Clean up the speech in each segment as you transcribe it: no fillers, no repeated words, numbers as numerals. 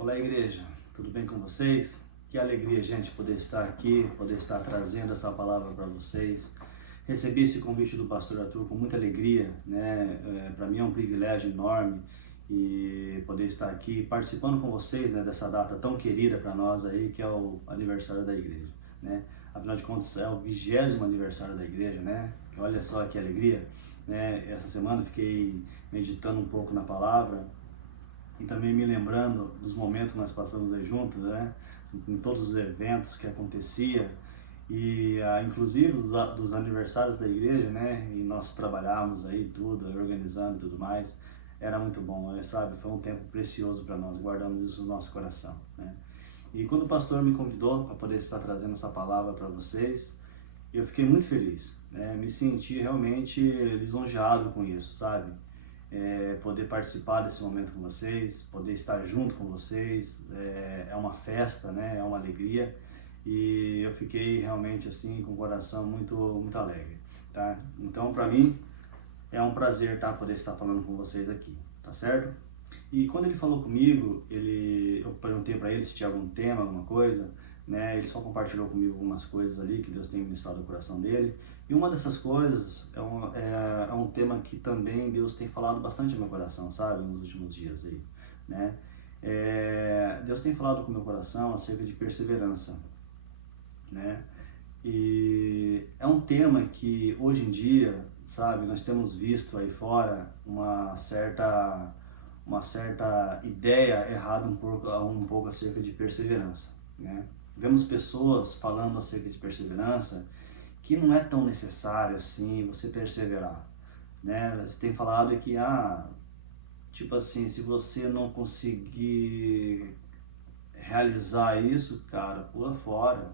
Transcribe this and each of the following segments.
Olá, igreja, tudo bem com vocês? Que alegria, gente, poder estar aqui, poder estar trazendo essa palavra para vocês. Recebi esse convite do pastor Arthur com muita alegria, né? Para mim é um privilégio enorme e poder estar aqui participando com vocês, né, dessa data tão querida para nós aí, que é o aniversário da igreja, né? Afinal de contas, é o 20º aniversário da igreja, né? Olha só que alegria, né? Essa semana eu fiquei meditando um pouco na palavra e também me lembrando dos momentos que nós passamos aí juntos, né? Em todos os eventos que acontecia e inclusive dos aniversários da igreja, né? E nós trabalhávamos aí tudo, organizando e tudo mais. Era muito bom, né? Sabe? Foi um tempo precioso para nós, guardamos isso no nosso coração, né? E quando o pastor me convidou para poder estar trazendo essa palavra para vocês, eu fiquei muito feliz, né? Me senti realmente lisonjeado com isso, sabe? Poder participar desse momento com vocês, poder estar junto com vocês, é uma festa, né? É uma alegria e eu fiquei realmente assim com o coração muito alegre, tá? Então, para mim é um prazer, tá, poder estar falando com vocês aqui, tá certo? E quando ele falou comigo, eu perguntei para ele se tinha algum tema, alguma coisa, né? Ele só compartilhou comigo algumas coisas ali que Deus tem ministrado no coração dele. E uma dessas coisas é um tema que também Deus tem falado bastante no meu coração, sabe? Nos últimos dias aí, né? Deus tem falado com o meu coração acerca de perseverança, né? E é um tema que hoje em dia, sabe, nós temos visto aí fora uma certa ideia errada um pouco acerca de perseverança, né? Vemos pessoas falando acerca de perseverança que não é tão necessário assim você perseverar, né? Você tem falado que, tipo assim, se você não conseguir realizar isso, cara, pula fora,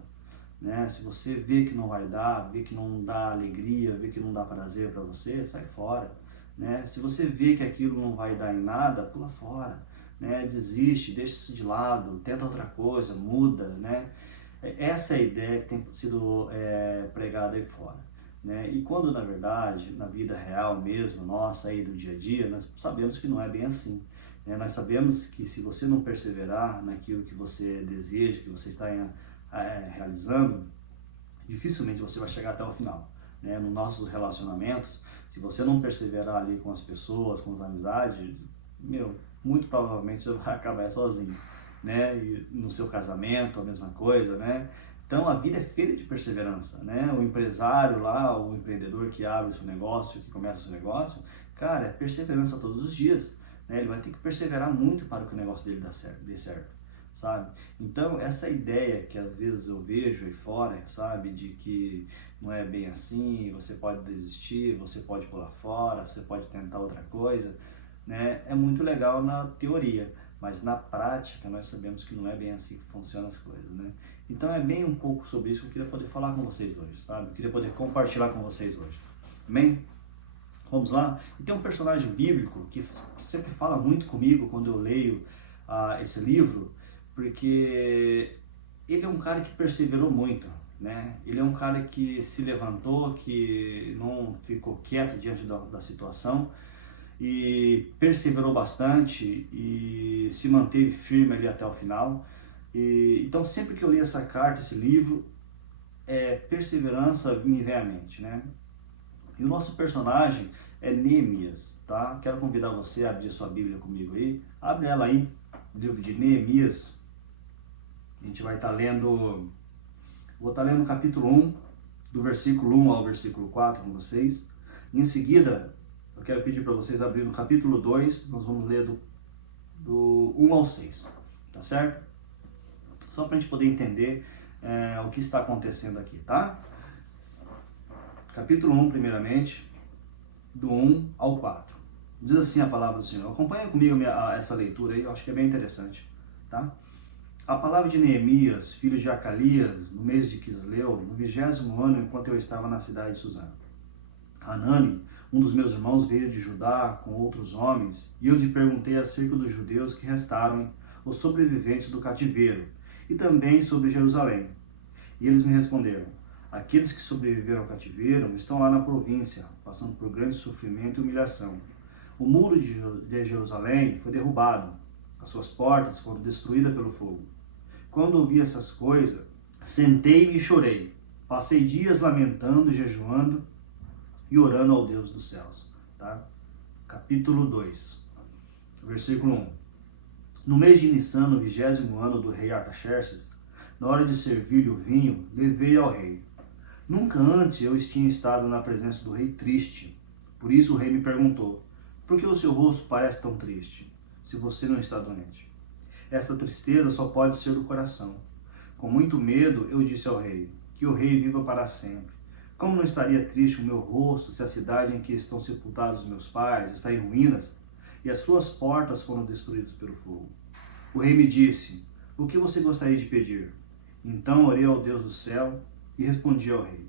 né? Se você vê que não vai dar, vê que não dá alegria, vê que não dá prazer para você, sai fora, né? Se você vê que aquilo não vai dar em nada, pula fora, né? Desiste, deixa isso de lado, tenta outra coisa, muda, né? Essa é a ideia que tem sido pregada aí fora, né? E quando na verdade, na vida real mesmo, nossa aí do dia a dia, nós sabemos que não é bem assim, né? Nós sabemos que se você não perseverar naquilo que você deseja, que você está realizando, dificilmente você vai chegar até o final, né? Nos nossos relacionamentos, se você não perseverar ali com as pessoas, com as amizades, muito provavelmente você vai acabar sozinho, né? E no seu casamento, a mesma coisa, né? Então a vida é feita de perseverança, né? O empresário lá, o empreendedor que abre o seu negócio, que começa o seu negócio, cara, é perseverança todos os dias, né? Ele vai ter que perseverar muito para que o negócio dele dê certo, sabe? Então essa ideia que às vezes eu vejo aí fora, sabe, de que não é bem assim, você pode desistir, você pode pular fora, você pode tentar outra coisa, né? É muito legal na teoria, mas na prática nós sabemos que não é bem assim que funcionam as coisas, né? Então é bem um pouco sobre isso que eu queria poder falar com vocês hoje, sabe? Eu queria poder compartilhar com vocês hoje. Amém? Vamos lá? E tem um personagem bíblico que sempre fala muito comigo quando eu leio esse livro, porque ele é um cara que perseverou muito, né? Ele é um cara que se levantou, que não ficou quieto diante da situação e perseverou bastante e se manteve firme ali até o final. Então sempre que eu li essa carta, esse livro, perseverança me vem à mente, né? E o nosso personagem é Neemias, tá? Quero convidar você a abrir sua Bíblia comigo aí. Abre ela aí, o livro de Neemias. A gente vai estar lendo, vou estar lendo o capítulo 1, do versículo 1 ao versículo 4 com vocês. Em seguida, eu quero pedir para vocês abrirem no capítulo 2, nós vamos ler do 1 ao 6, tá certo? Só para a gente poder entender o que está acontecendo aqui, tá? Capítulo 1, primeiramente, do 1 ao 4. Diz assim a palavra do Senhor. Acompanha comigo essa leitura aí, eu acho que é bem interessante, tá? A palavra de Neemias, filho de Acalias, no mês de Quisleu, no 20º ano, enquanto eu estava na cidade de Suzano. Hanani, um dos meus irmãos, veio de Judá com outros homens, e eu lhe perguntei acerca dos judeus que restaram, os sobreviventes do cativeiro, e também sobre Jerusalém. E eles me responderam: aqueles que sobreviveram ao cativeiro estão lá na província, passando por grande sofrimento e humilhação. O muro de Jerusalém foi derrubado, as suas portas foram destruídas pelo fogo. Quando ouvi essas coisas, sentei-me e chorei. Passei dias lamentando, jejuando e orando ao Deus dos céus. Tá? Capítulo 2, versículo 1. No mês de Nissan, no 20º ano do rei Artaxerxes, na hora de servir-lhe o vinho, levei ao rei. Nunca antes eu tinha estado na presença do rei triste. Por isso o rei me perguntou: por que o seu rosto parece tão triste, se você não está doente? Esta tristeza só pode ser do coração. Com muito medo, eu disse ao rei: que o rei viva para sempre. Como não estaria triste o meu rosto se a cidade em que estão sepultados meus pais está em ruínas e as suas portas foram destruídas pelo fogo? O rei me disse: o que você gostaria de pedir? Então orei ao Deus do céu e respondi ao rei: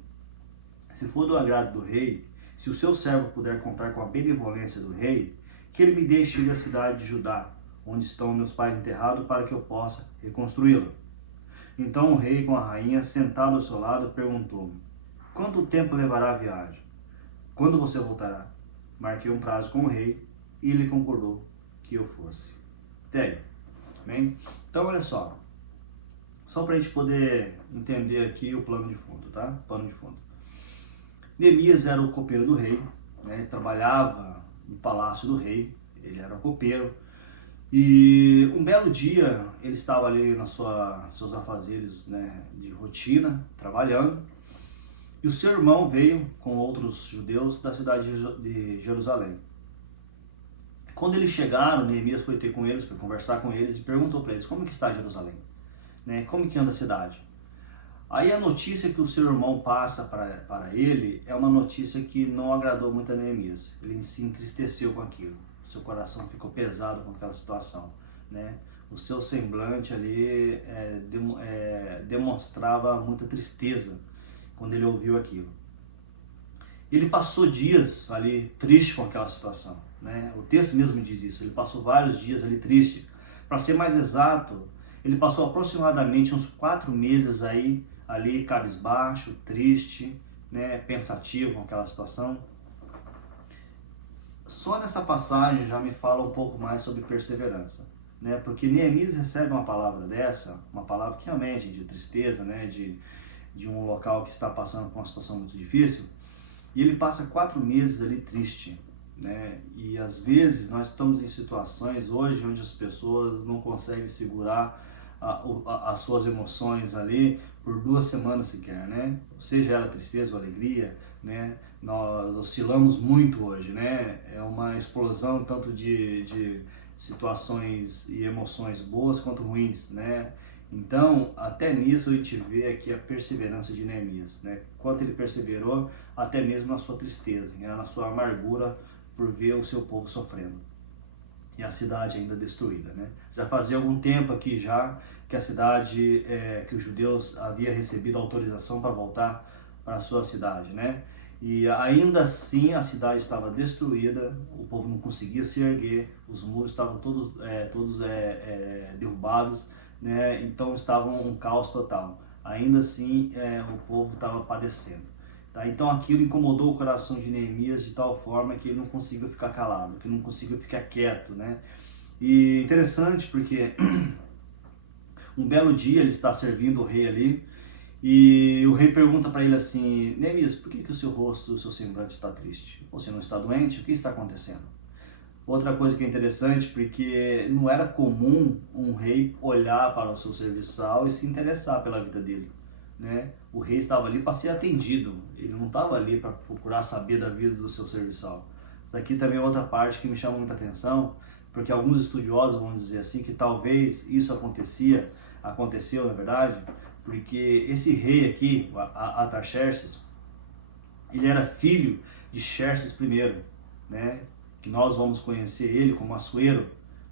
se for do agrado do rei, se o seu servo puder contar com a benevolência do rei, que ele me deixe ir à cidade de Judá, onde estão meus pais enterrados, para que eu possa reconstruí-la. Então o rei, com a rainha sentado ao seu lado, perguntou-me: quanto tempo levará a viagem? Quando você voltará? Marquei um prazo com o rei e ele concordou que eu fosse. Até aí. Bem? Então olha só para a gente poder entender aqui o plano de fundo, tá? Plano de fundo. Neemias era o copeiro do rei, né? Trabalhava no palácio do rei, ele era copeiro. E um belo dia ele estava ali nos seus afazeres, né, de rotina, trabalhando, e o seu irmão veio com outros judeus da cidade de Jerusalém. Quando eles chegaram, Neemias foi ter com eles, foi conversar com eles e perguntou para eles: como que está Jerusalém? Né? Como que anda a cidade? Aí a notícia que o seu irmão passa para ele é uma notícia que não agradou muito a Neemias. Ele se entristeceu com aquilo. Seu coração ficou pesado com aquela situação, né? O seu semblante ali demonstrava muita tristeza quando ele ouviu aquilo. Ele passou dias ali triste com aquela situação, né? O texto mesmo diz isso. Ele passou vários dias ali triste. Para ser mais exato, ele passou aproximadamente uns 4 meses ali cabisbaixo, triste, né? Pensativo com aquela situação. Só nessa passagem já me fala um pouco mais sobre perseverança, né? Porque Neemias recebe uma palavra dessa, uma palavra que realmente de tristeza, né? De um local que está passando por uma situação muito difícil, e ele passa 4 meses ali triste, né? E às vezes nós estamos em situações hoje onde as pessoas não conseguem segurar as suas emoções ali por 2 semanas sequer, né? Seja ela tristeza ou alegria, né? Nós oscilamos muito hoje, né? É uma explosão tanto de situações e emoções boas quanto ruins, né? Então, até nisso a gente vê aqui a perseverança de Neemias, né? Quanto ele perseverou, até mesmo na sua tristeza, né? Na sua amargura por ver o seu povo sofrendo e a cidade ainda destruída, né? Já fazia algum tempo aqui já que a cidade, que os judeus haviam recebido autorização para voltar para a sua cidade, né? E ainda assim a cidade estava destruída, o povo não conseguia se erguer, os muros estavam todos derrubados, né? Então estava um caos total. Ainda assim o povo estava padecendo. Tá? Então aquilo incomodou o coração de Neemias de tal forma que ele não conseguiu ficar calado, que ele não conseguiu ficar quieto, né? E interessante porque um belo dia ele está servindo o rei ali, e o rei pergunta para ele assim: Neemias, por que o seu rosto, o seu semblante está triste? Você não está doente? O que está acontecendo? Outra coisa que é interessante, porque não era comum um rei olhar para o seu serviçal e se interessar pela vida dele, né? O rei estava ali para ser atendido, ele não estava ali para procurar saber da vida do seu serviçal. Isso aqui também é outra parte que me chama muita atenção, porque alguns estudiosos vão dizer assim que talvez isso aconteceu na verdade, porque esse rei aqui, Artaxerxes, ele era filho de Xerxes I, né? Que nós vamos conhecer ele como Assuero,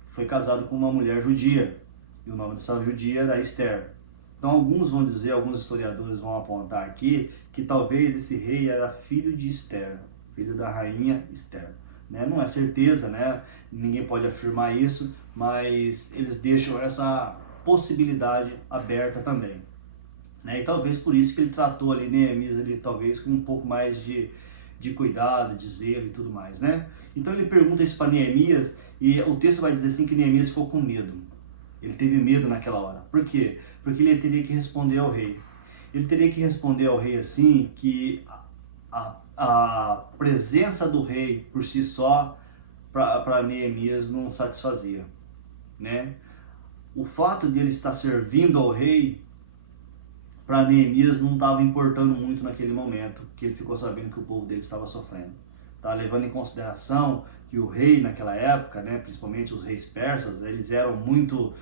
que foi casado com uma mulher judia, e o nome dessa judia era Esther. Então alguns vão dizer, alguns historiadores vão apontar aqui, que talvez esse rei era filho de Esther, filho da rainha Esther. Né? Não é certeza, né? Ninguém pode afirmar isso, mas eles deixam essa possibilidade aberta também. Né? E talvez por isso que ele tratou ali Neemias ali, talvez com um pouco mais de de cuidado, de zelo e tudo mais, né? Então ele pergunta isso para Neemias e o texto vai dizer assim que Neemias ficou com medo. Ele teve medo naquela hora. Por quê? Porque ele teria que responder ao rei. Ele teria que responder ao rei assim que a presença do rei por si só para Neemias não satisfazia, né? O fato de ele estar servindo ao rei para Neemias não estava importando muito naquele momento, que ele ficou sabendo que o povo dele estava sofrendo. Tá? Levando em consideração que o rei naquela época, né, principalmente os reis persas, eles eram muito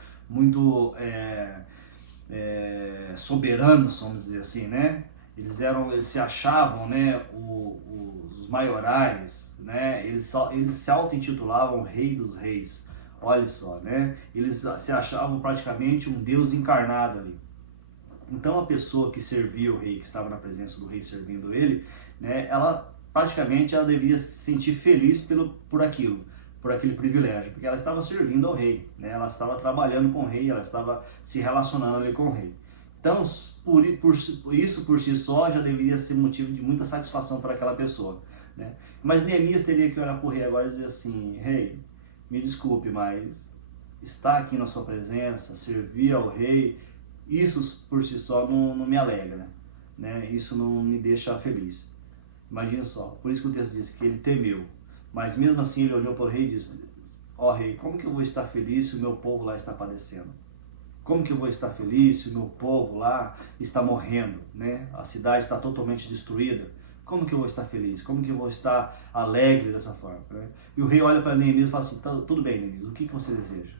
soberanos, vamos dizer assim, né? Eles se achavam, né, os maiorais, né? Eles se auto-intitulavam rei dos reis. Olha só, né? Eles se achavam praticamente um deus encarnado ali. Então a pessoa que servia o rei, que estava na presença do rei servindo ele, né, ela praticamente ela devia se sentir feliz por aquele privilégio, porque ela estava servindo ao rei, né, ela estava trabalhando com o rei, ela estava se relacionando ali com o rei. Então, isso por si só já deveria ser motivo de muita satisfação para aquela pessoa, né? Mas Neemias teria que olhar para o rei agora e dizer assim: rei, me desculpe, mas estar aqui na sua presença, servir ao rei, isso por si só não me alegra, né? Isso não me deixa feliz. Imagina só, por isso que o texto diz que ele temeu, mas mesmo assim ele olhou para o rei e disse: ó rei, como que eu vou estar feliz se o meu povo lá está padecendo? Como que eu vou estar feliz se o meu povo lá está morrendo, né? A cidade está totalmente destruída. Como que eu vou estar feliz? Como que eu vou estar alegre dessa forma, né? E o rei olha para Neemias e fala assim: tudo bem, Neemias, o que você deseja?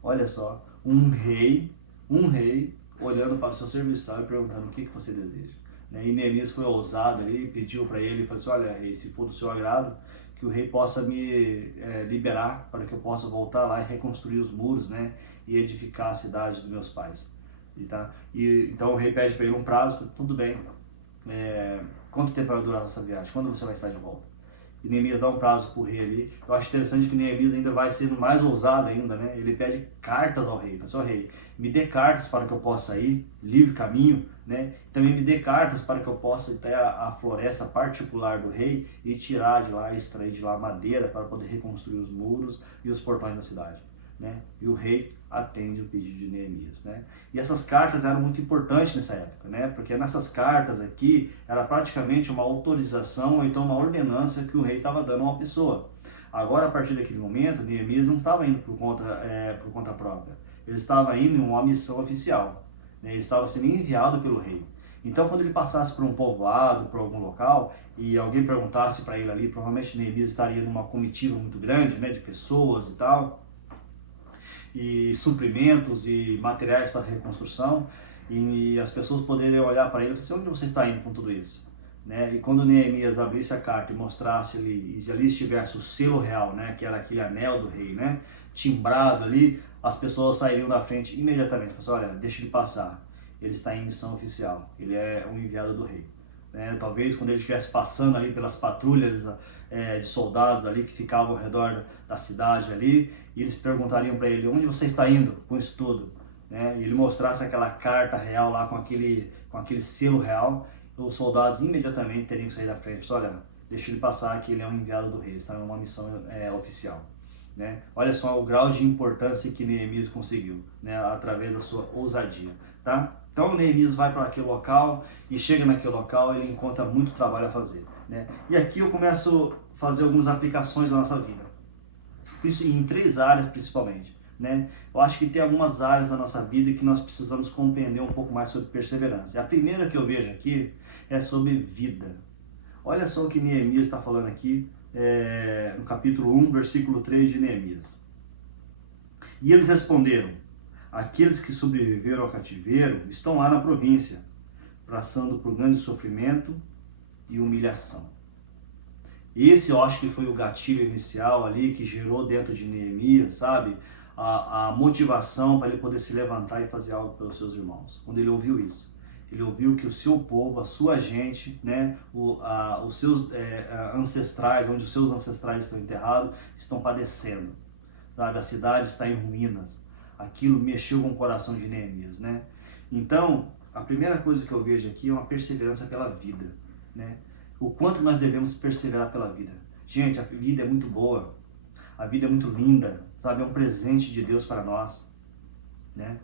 Olha só, um rei olhando para o seu serviçal e perguntando o que você deseja. E Neemias foi ousado ali, pediu para ele, falou assim: olha, rei, se for do seu agrado, que o rei possa me liberar para que eu possa voltar lá e reconstruir os muros, né, e edificar a cidade dos meus pais. Então o rei pede para ele um prazo, tudo bem, quanto tempo vai durar essa viagem? Quando você vai estar de volta? E Neemias dá um prazo para o rei ali. Eu acho interessante que Neemias ainda vai sendo mais ousado ainda, né? Ele pede cartas ao rei. Fala assim: ó rei, me dê cartas para que eu possa ir, livre caminho, né? Também me dê cartas para que eu possa ir até a floresta particular do rei e tirar de lá, extrair de lá madeira para poder reconstruir os muros e os portões da cidade, né? E o rei atende o pedido de Neemias, né? E essas cartas eram muito importantes nessa época, né? Porque nessas cartas aqui era praticamente uma autorização ou então uma ordenança que o rei estava dando a uma pessoa. Agora, a partir daquele momento, Neemias não estava indo por conta própria. Ele estava indo em uma missão oficial, né? Ele estava sendo enviado pelo rei. Então, quando ele passasse por um povoado, por algum local, e alguém perguntasse para ele ali, provavelmente Neemias estaria numa comitiva muito grande, né, de pessoas e tal, e suprimentos e materiais para reconstrução, e as pessoas poderiam olhar para ele e falar assim: onde você está indo com tudo isso? Né? E quando Neemias abrisse a carta e mostrasse ali, e ali estivesse o selo real, né, que era aquele anel do rei, né, timbrado ali, as pessoas sairiam da frente imediatamente. Falaram assim: olha, deixa ele passar, ele está em missão oficial, ele é um enviado do rei. Talvez quando ele estivesse passando ali pelas patrulhas de soldados ali que ficavam ao redor da cidade ali, e eles perguntariam para ele: onde você está indo com isso tudo? E ele mostrasse aquela carta real lá com aquele selo real, os soldados imediatamente teriam que sair da frente. Olha, deixa ele passar, que ele é um enviado do rei, ele está em uma missão oficial. Né? Olha só o grau de importância que Neemias conseguiu, né, através da sua ousadia. Tá? Então Neemias vai para aquele local e chega naquele local e ele encontra muito trabalho a fazer. Né? E aqui eu começo a fazer algumas aplicações da nossa vida, em 3 áreas principalmente. Né? Eu acho que tem algumas áreas da nossa vida que nós precisamos compreender um pouco mais sobre perseverança. E a primeira que eu vejo aqui é sobre vida. Olha só o que Neemias está falando aqui, no capítulo 1, versículo 3 de Neemias. E eles responderam: aqueles que sobreviveram ao cativeiro estão lá na província, passando por grande sofrimento e humilhação. Esse eu acho que foi o gatilho inicial ali que gerou dentro de Neemias, sabe? A motivação para ele poder se levantar e fazer algo pelos seus irmãos. Quando ele ouviu isso, ele ouviu que o seu povo, a sua gente, né, os seus ancestrais, onde os seus ancestrais estão enterrados, estão padecendo, sabe? A cidade está em ruínas. Aquilo mexeu com o coração de Neemias, né? Então, a primeira coisa que eu vejo aqui é uma perseverança pela vida, né? o quanto nós devemos perseverar pela vida. Gente, a vida é muito boa, a vida é muito linda, sabe? É um presente de Deus para nós, né?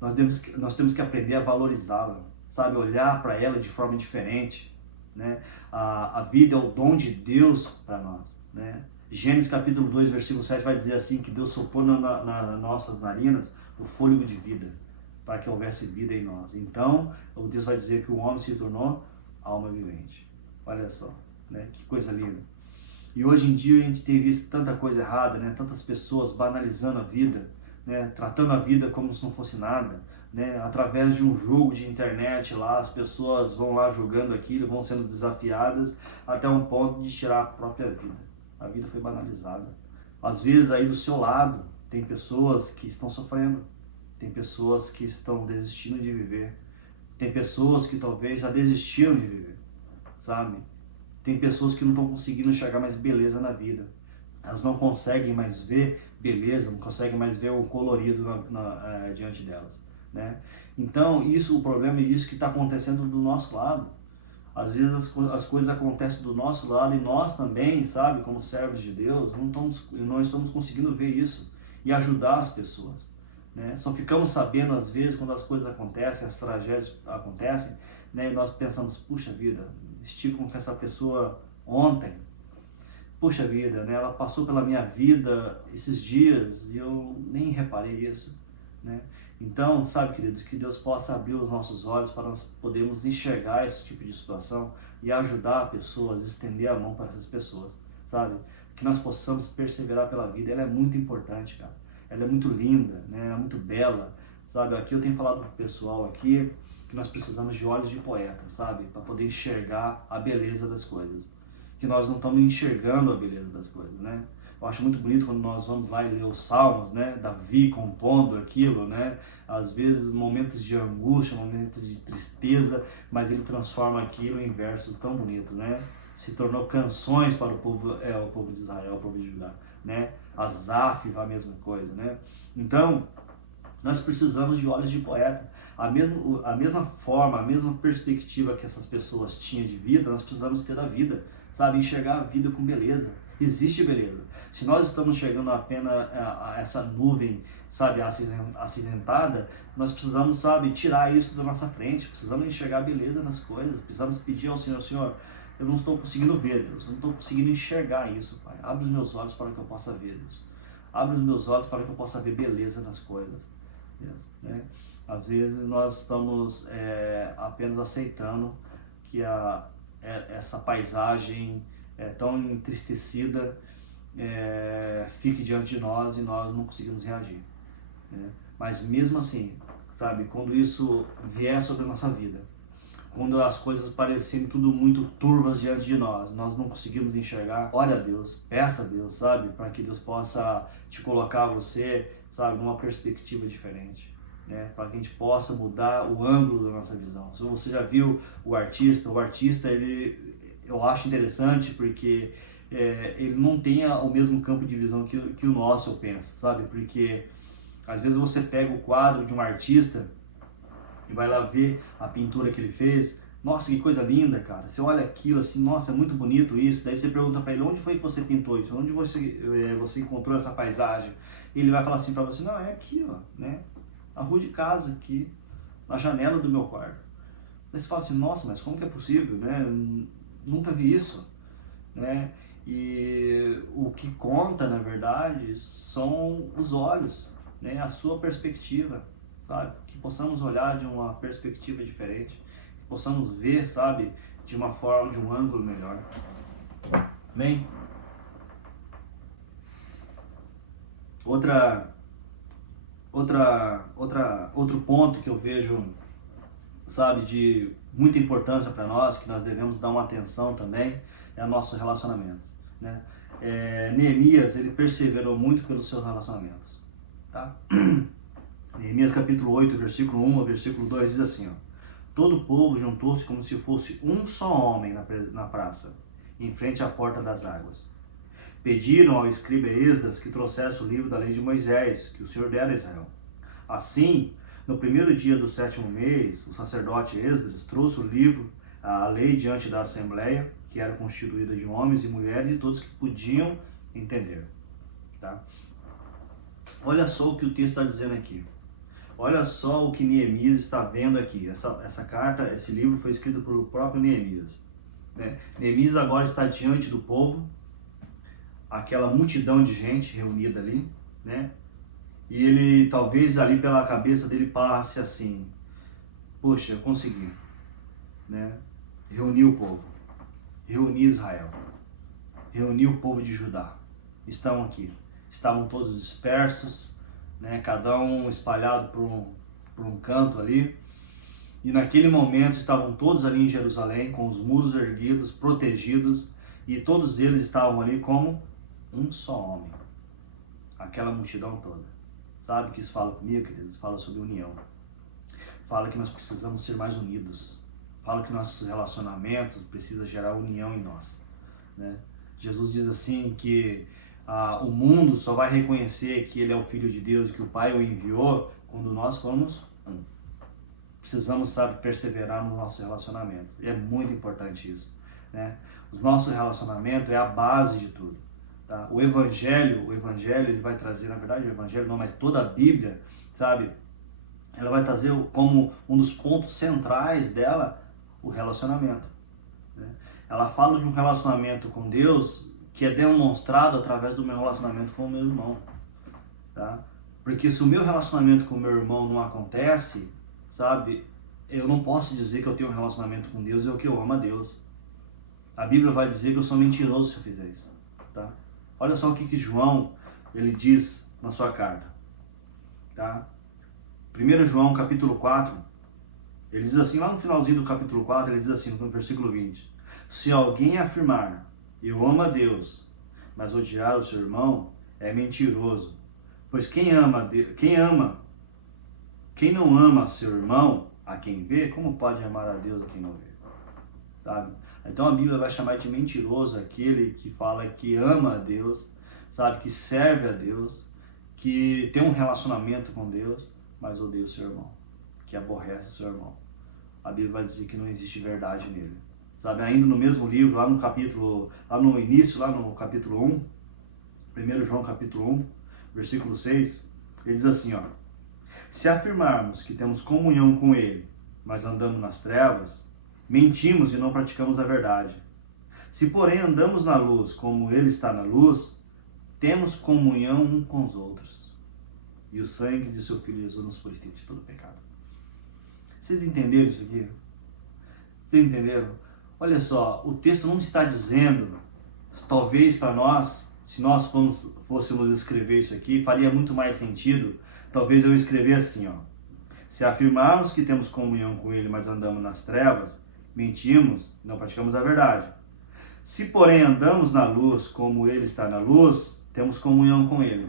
Nós temos que aprender a valorizá-la, sabe? Olhar para ela de forma diferente, né? A vida é o dom de Deus para nós, né? Gênesis capítulo 2, versículo 7 vai dizer assim, que Deus soprou nas nossas narinas o fôlego de vida, para que houvesse vida em nós. Então, o Deus vai dizer que o homem se tornou alma vivente. Olha só, né? Que coisa linda. E hoje em dia a gente tem visto tanta coisa errada, né? Tantas pessoas banalizando a vida, né? Tratando a vida como se não fosse nada, né? Através de um jogo de internet lá, as pessoas vão lá jogando aquilo, vão sendo desafiadas até um ponto de tirar a própria vida. A vida foi banalizada. Às vezes aí do seu lado tem pessoas que estão sofrendo, tem pessoas que estão desistindo de viver, tem pessoas que talvez já desistiram de viver, sabe? Tem pessoas que não estão conseguindo enxergar mais beleza na vida. Elas não conseguem mais ver beleza, não conseguem mais ver o colorido diante delas, né? Então, o problema é isso que está acontecendo do nosso lado. Às vezes as coisas acontecem do nosso lado e nós também, sabe, como servos de Deus, não estamos conseguindo ver isso e ajudar as pessoas, né? Só ficamos sabendo, às vezes, quando as coisas acontecem, as tragédias acontecem, né? E nós pensamos, puxa vida, estive com essa pessoa ontem, puxa vida, né? Ela passou pela minha vida esses dias e eu nem reparei isso, né? Então, sabe, queridos, que Deus possa abrir os nossos olhos para nós podermos enxergar esse tipo de situação e ajudar pessoas, estender a mão para essas pessoas, sabe? Que nós possamos perseverar pela vida. Ela é muito importante, cara. Ela é muito linda, né? Ela é muito bela, sabe? Aqui eu tenho falado para o pessoal aqui que nós precisamos de olhos de poeta, sabe? Para poder enxergar a beleza das coisas. Que nós não estamos enxergando a beleza das coisas, né? Eu acho muito bonito quando nós vamos lá e ler os Salmos, né? Davi compondo aquilo, né? Às vezes momentos de angústia, momentos de tristeza, mas ele transforma aquilo em versos tão bonitos, né? Se tornou canções para o povo de Israel, o povo de Judá, né? Asaf, a mesma coisa, né? Então, nós precisamos de olhos de poeta. A mesma forma, a mesma perspectiva que essas pessoas tinham de vida, nós precisamos ter da vida, sabe? Enxergar a vida com beleza. Existe beleza. Se nós estamos enxergando apenas essa nuvem, sabe, acinzentada, nós precisamos, sabe, tirar isso da nossa frente. Precisamos enxergar a beleza nas coisas. Precisamos pedir ao Senhor, Senhor, eu não estou conseguindo ver, Deus. Eu não estou conseguindo enxergar isso, Pai. Abre os meus olhos para que eu possa ver, Deus. Abre os meus olhos para que eu possa ver beleza nas coisas, Deus, né? Às vezes nós estamos apenas aceitando que essa paisagem tão entristecida fique diante de nós e nós não conseguimos reagir, né? Mas mesmo assim, sabe, quando isso vier sobre a nossa vida, quando as coisas parecerem tudo muito turvas diante de nós não conseguimos enxergar, ore a Deus, peça a Deus, sabe, para que Deus possa te colocar você, sabe, numa perspectiva diferente, né? Para que a gente possa mudar o ângulo da nossa visão. Se você já viu o artista, eu acho interessante porque ele não tem o mesmo campo de visão que o nosso, eu penso, sabe? Porque às vezes você pega o quadro de um artista e vai lá ver a pintura que ele fez, nossa, que coisa linda, cara. Você olha aquilo assim, nossa, é muito bonito isso. Daí você pergunta para ele, onde foi que você pintou isso? Onde você encontrou essa paisagem? E ele vai falar assim para você, não, é aqui, ó, né? Na rua de casa, aqui, na janela do meu quarto. Daí você fala assim, nossa, mas como que é possível, né? Nunca vi isso, né? E o que conta, na verdade, são os olhos, né? A sua perspectiva, sabe? Que possamos olhar de uma perspectiva diferente, que possamos ver, sabe? De uma forma, de um ângulo melhor. Amém? Outro ponto que eu vejo, sabe, de muita importância para nós, que nós devemos dar uma atenção também, é o nosso relacionamento, né? Neemias, ele perseverou muito pelos seus relacionamentos, tá? Neemias capítulo 8, versículo 1 ao versículo 2 diz assim, ó: todo o povo juntou-se como se fosse um só homem na praça, em frente à porta das águas. Pediram ao escriba Esdras que trouxesse o livro da lei de Moisés, que o Senhor dera a Israel. Assim, no primeiro dia do 7º mês, o sacerdote Esdras trouxe o livro a lei diante da Assembleia, que era constituída de homens e mulheres e todos que podiam entender. Tá? Olha só o que o texto está dizendo aqui. Olha só o que Neemias está vendo aqui. Essa carta, esse livro foi escrito pelo próprio Neemias. Né? Neemias agora está diante do povo, aquela multidão de gente reunida ali, né? E ele, talvez ali pela cabeça dele passe assim: poxa, eu consegui, né? Reunir o povo, reunir Israel, reunir o povo de Judá. Estão aqui, estavam todos dispersos, né? Cada um espalhado por um canto ali. E naquele momento estavam todos ali em Jerusalém, com os muros erguidos, protegidos, e todos eles estavam ali como um só homem. Aquela multidão toda. Sabe o que isso fala comigo, queridos? Fala sobre união. Fala que nós precisamos ser mais unidos. Fala que nossos relacionamentos precisam gerar união em nós. Né? Jesus diz assim que o mundo só vai reconhecer que Ele é o Filho de Deus, que o Pai o enviou, quando nós formos um. Precisamos, sabe, perseverar no nosso relacionamento. E é muito importante isso. Né? O nosso relacionamento é a base de tudo. Tá? O Evangelho ele vai trazer, na verdade, o Evangelho não, mas toda a Bíblia, sabe, ela vai trazer como um dos pontos centrais dela o relacionamento. Né? Ela fala de um relacionamento com Deus que é demonstrado através do meu relacionamento com o meu irmão. Tá? Porque se o meu relacionamento com o meu irmão não acontece, sabe, eu não posso dizer que eu tenho um relacionamento com Deus ou que eu amo a Deus. A Bíblia vai dizer que eu sou mentiroso se eu fizer isso. Tá? Olha só o que João ele diz na sua carta. Tá? 1 João capítulo 4, ele diz assim, lá no finalzinho do capítulo 4, ele diz assim, no versículo 20: se alguém afirmar, eu amo a Deus, mas odiar o seu irmão, é mentiroso. Pois quem não ama seu irmão, a quem vê, como pode amar a Deus a quem não vê? Sabe? Então a Bíblia vai chamar de mentiroso aquele que fala que ama a Deus, sabe, que serve a Deus, que tem um relacionamento com Deus, mas odeia o seu irmão, que aborrece o seu irmão. A Bíblia vai dizer que não existe verdade nele. Sabe, ainda no mesmo livro, lá no capítulo 1, 1 João capítulo 1, versículo 6, ele diz assim, ó: se afirmarmos que temos comunhão com Ele, mas andamos nas trevas, mentimos e não praticamos a verdade. Se, porém, andamos na luz como Ele está na luz, temos comunhão uns com os outros. E o sangue de seu Filho Jesus nos purifica de todo pecado. Vocês entenderam isso aqui? Vocês entenderam? Olha só, o texto não está dizendo, talvez para nós, se nós fôssemos escrever isso aqui, faria muito mais sentido, talvez eu escrever assim, ó: se afirmarmos que temos comunhão com Ele, mas andamos nas trevas, mentimos, não praticamos a verdade. Se, porém, andamos na luz como Ele está na luz, temos comunhão com Ele.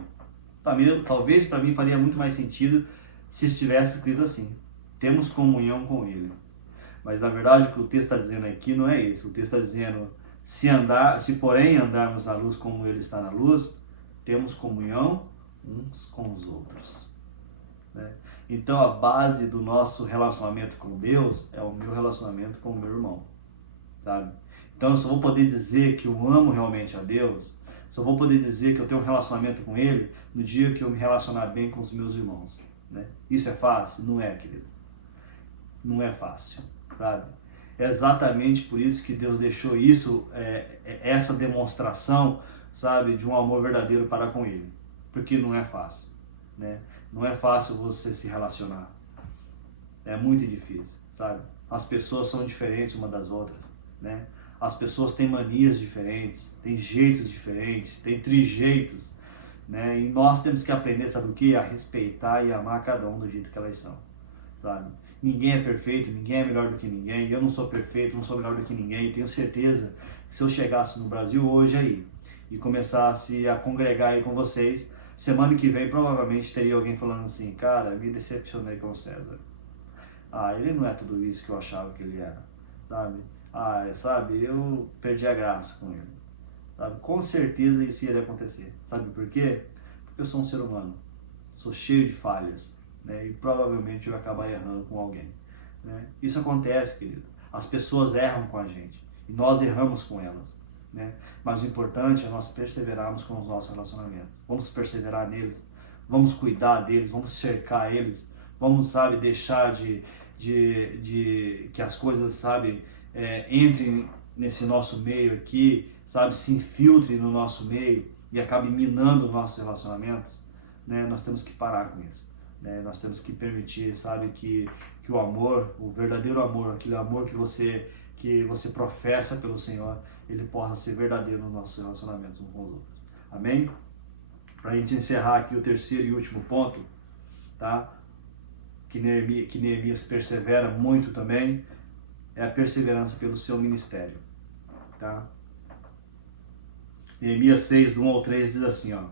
Talvez para mim faria muito mais sentido se estivesse escrito assim: temos comunhão com Ele. Mas na verdade o que o texto está dizendo aqui não é isso. O texto está dizendo: se porém andarmos na luz como Ele está na luz, temos comunhão uns com os outros. Né? Então a base do nosso relacionamento com Deus é o meu relacionamento com o meu irmão. Sabe? Então eu só vou poder dizer que eu amo realmente a Deus, só vou poder dizer que eu tenho um relacionamento com Ele no dia que eu me relacionar bem com os meus irmãos. Né? Isso é fácil? Não é, querido. Não é fácil, sabe? É exatamente por isso que Deus deixou isso, essa demonstração, sabe, de um amor verdadeiro para com Ele. Porque não é fácil, né? Não é fácil você se relacionar. É muito difícil, sabe? As pessoas são diferentes umas das outras, né? As pessoas têm manias diferentes, têm jeitos diferentes, têm trejeitos, né? E nós temos que aprender, sabe o quê? A respeitar e amar cada um do jeito que elas são, sabe? Ninguém é perfeito, ninguém é melhor do que ninguém. Eu não sou perfeito, não sou melhor do que ninguém. E tenho certeza que se eu chegasse no Brasil hoje aí e começasse a congregar aí com vocês, semana que vem provavelmente teria alguém falando assim: cara, me decepcionei com o César. Ele não é tudo isso que eu achava que ele era, sabe? Eu perdi a graça com ele, sabe? Com certeza isso ia acontecer. Sabe por quê? Porque eu sou um ser humano, sou cheio de falhas, né? E provavelmente eu ia acabar errando com alguém, né? Isso acontece, querido. As pessoas erram com a gente e nós erramos com elas, né? Mas o importante é nós perseverarmos com os nossos relacionamentos. Vamos perseverar neles, vamos cuidar deles, vamos cercar eles, vamos, sabe, deixar que as coisas, sabe, entrem nesse nosso meio aqui, sabe, se infiltrem no nosso meio e acabem minando os nossos relacionamentos, né? Nós temos que parar com isso, né? Nós temos que permitir, sabe, que o amor, o verdadeiro amor, aquele amor que você professa pelo Senhor, ele possa ser verdadeiro nos nossos relacionamentos uns com os outros. Amém? Para a gente encerrar aqui o terceiro e último ponto, tá? Que Neemias persevera muito também, é a perseverança pelo seu ministério, tá? Neemias 6, do 1 ao 3 diz assim, ó: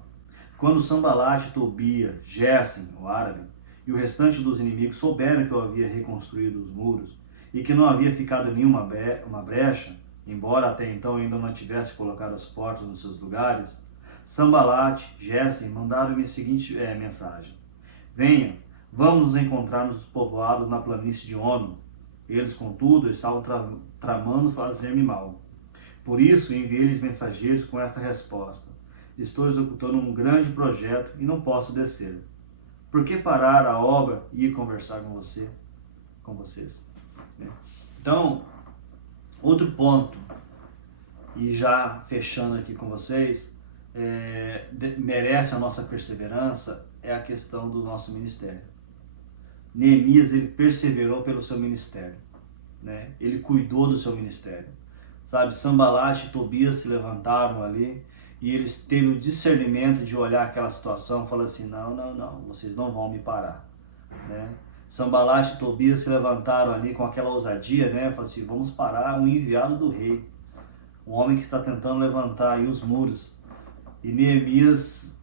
Quando Sanbalate, Tobias, Gésem, o árabe, e o restante dos inimigos souberam que eu havia reconstruído os muros e que não havia ficado nenhuma uma brecha, embora até então ainda não tivesse colocado as portas nos seus lugares, Sanbalate, Gésem mandaram-me a seguinte mensagem: Venha, vamos nos encontrar nos povoados na planície de Ono. Eles, contudo, estavam tramando fazer-me mal. Por isso enviei-lhes mensageiros com esta resposta: Estou executando um grande projeto e não posso descer. Por que parar a obra e ir conversar com vocês? Então, outro ponto, e já fechando aqui com vocês, merece a nossa perseverança, é a questão do nosso ministério. Neemias, ele perseverou pelo seu ministério, né? Ele cuidou do seu ministério, sabe? Sanbalate e Tobias se levantaram ali e eles teve o discernimento de olhar aquela situação e falar assim: não, vocês não vão me parar, né? Sanbalate e Tobias se levantaram ali com aquela ousadia, né? Falaram assim: vamos parar um enviado do rei, um homem que está tentando levantar aí os muros. E Neemias,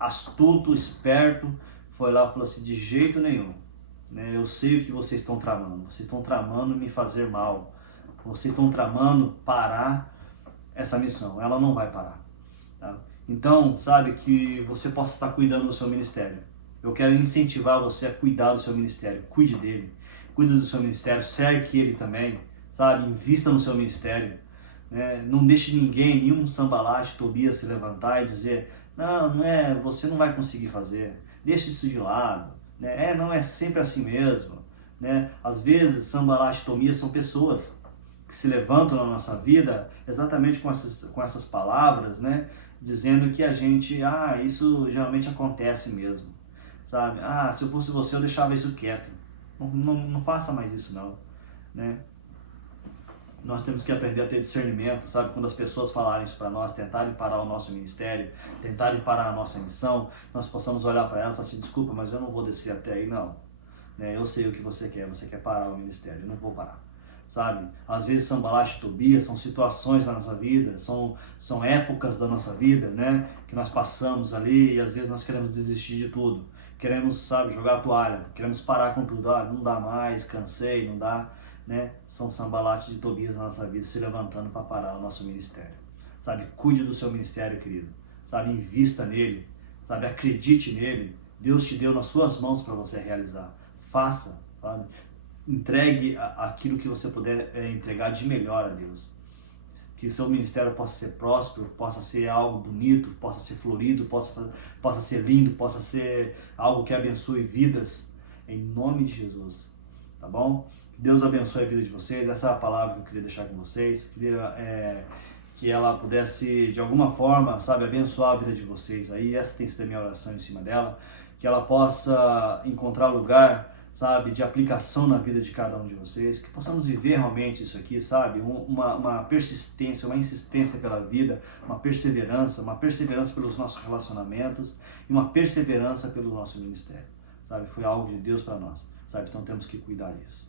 astuto, esperto, foi lá e falou assim: de jeito nenhum, né? Eu sei o que vocês estão tramando me fazer mal, vocês estão tramando parar essa missão, ela não vai parar. Tá? Então, sabe, que você possa estar cuidando do seu ministério. Eu quero incentivar você a cuidar do seu ministério. Cuide dele, cuide do seu ministério, cerque ele também, sabe? Invista no seu ministério, né? Não deixe nenhum Sanbalate, Tobias se levantar e dizer: não é, você não vai conseguir fazer, deixa isso de lado, né? Não é sempre assim mesmo, né? Às vezes Sanbalate e Tobias são pessoas que se levantam na nossa vida exatamente com essas palavras, né? Dizendo que a gente, isso geralmente acontece mesmo, sabe? Se eu fosse você, eu deixava isso quieto. Não faça mais isso não, né? Nós temos que aprender a ter discernimento, sabe? Quando as pessoas falarem isso para nós, tentarem parar o nosso ministério, tentarem parar a nossa missão, nós possamos olhar para ela e falar assim: desculpa, mas eu não vou descer até aí não, né? Eu sei o que você quer parar o ministério, eu não vou parar. Sabe? Às vezes Sanbalate e Tobias são situações da nossa vida, são épocas da nossa vida, né? Que nós passamos ali e às vezes nós queremos desistir de tudo. Queremos, sabe, jogar a toalha, queremos parar com tudo. Não dá mais, cansei, não dá, né? São Sanbalate e Tobias na nossa vida se levantando para parar o nosso ministério. Sabe? Cuide do seu ministério, querido. Sabe? Invista nele. Sabe? Acredite nele. Deus te deu nas suas mãos para você realizar. Faça, sabe? Entregue aquilo que você puder entregar de melhor a Deus. Que seu ministério possa ser próspero, possa ser algo bonito, possa ser florido, possa ser lindo, possa ser algo que abençoe vidas, em nome de Jesus. Tá bom? Que Deus abençoe a vida de vocês. Essa é a palavra que eu queria deixar com vocês. Queria que ela pudesse, de alguma forma, sabe, abençoar a vida de vocês aí. Essa tem sido a minha oração em cima dela. Que ela possa encontrar lugar, sabe, de aplicação na vida de cada um de vocês, que possamos viver realmente isso aqui, sabe, uma persistência, uma insistência pela vida, uma perseverança pelos nossos relacionamentos e uma perseverança pelo nosso ministério, sabe, foi algo de Deus para nós, sabe, então temos que cuidar disso,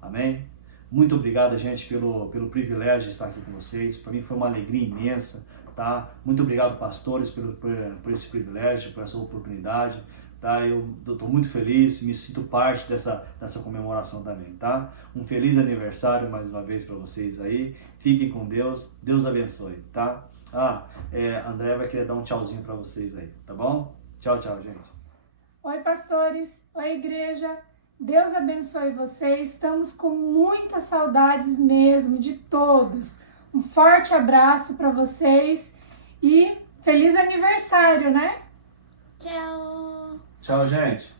amém? Muito obrigado, gente, pelo privilégio de estar aqui com vocês, para mim foi uma alegria imensa, tá, muito obrigado, pastores, por esse privilégio, por essa oportunidade. Tá? Eu estou muito feliz, me sinto parte dessa comemoração também, tá? Um feliz aniversário mais uma vez para vocês aí. Fiquem com Deus, Deus abençoe, tá? André vai querer dar um tchauzinho para vocês aí, tá bom? Tchau, gente. Oi, pastores. Oi, igreja. Deus abençoe vocês. Estamos com muitas saudades mesmo de todos. Um forte abraço para vocês e feliz aniversário, né? Tchau! Tchau, gente.